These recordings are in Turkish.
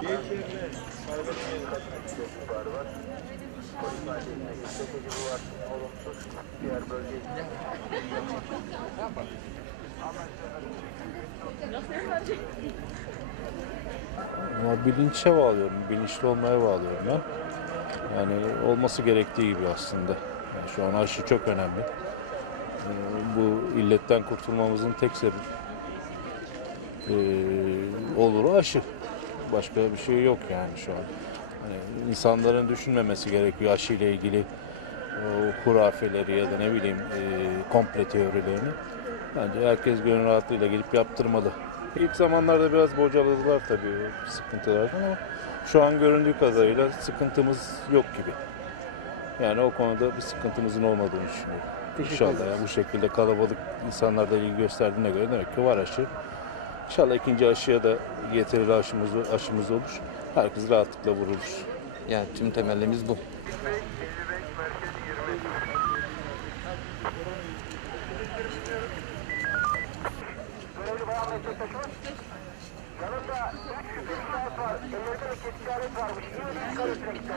Ama bilinçe bağlıyorum, bilinçli olmaya bağlıyorum ben. Yani olması gerektiği gibi aslında. Yani şu an aşı şey çok önemli. Ee, bu illetten kurtulmamızın tek sebebi ee, olur aşı. Başka bir şey yok yani şu an. Yani insanların düşünmemesi gerekiyor aşıyla ilgili o hurafeleri ya da ne bileyim e, komple teorilerini. Bence herkes gönül rahatlığıyla gelip yaptırmalı. İlk zamanlarda biraz bocaladılar tabii sıkıntılardan ama şu an göründüğü kadarıyla sıkıntımız yok gibi. Yani o konuda bir sıkıntımızın olmadığını düşünüyorum. İnşallah ya bu şekilde kalabalık insanlarda ilgi gösterdiğine göre demek ki var aşı. İnşallah ikinci aşıya da yeterli aşımız, aşımız olur. Herkes rahatlıkla vurulur. Yani tüm temellimiz bu.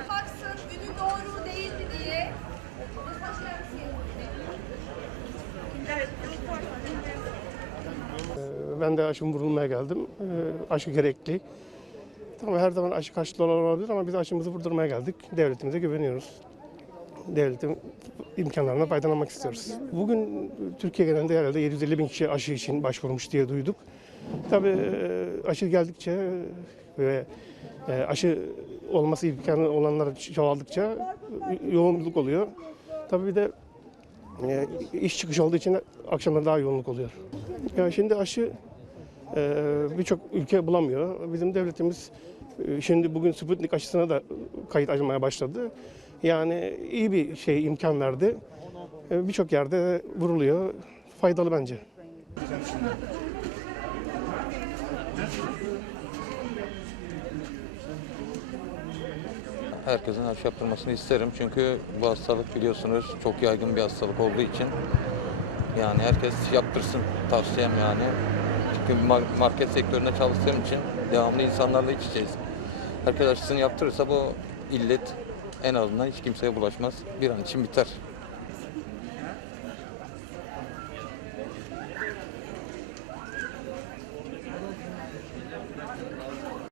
baksın günü doğru Ben de aşımı vurulmaya geldim. Ee, Aşı gerekli. Tamam her zaman aşı karşılığı olabilir ama biz aşımızı vurdurmaya geldik. Devletimize güveniyoruz. Devletin imkanlarına faydalanmak istiyoruz. Bugün Türkiye genelinde herhalde 750 bin kişi aşı için başvurmuş diye duyduk. Tabii e, aşı geldikçe ve e, aşı olması imkanı olanlar çoğaldıkça yoğunluk oluyor. Tabii bir de e, iş çıkışı olduğu için akşamları daha yoğunluk oluyor. Ya şimdi aşı e, birçok ülke bulamıyor. Bizim devletimiz e, şimdi bugün Sputnik aşısına da kayıt açmaya başladı. Yani iyi bir şey imkan verdi. E, birçok yerde vuruluyor. Faydalı bence. Herkesin aşı yaptırmasını isterim. Çünkü bu hastalık biliyorsunuz çok yaygın bir hastalık olduğu için yani herkes yaptırsın tavsiyem yani. Çünkü mar- market sektöründe çalıştığım için devamlı insanlarla iç içeyiz. Herkes aşısını yaptırırsa bu illet en azından hiç kimseye bulaşmaz. Bir an için biter.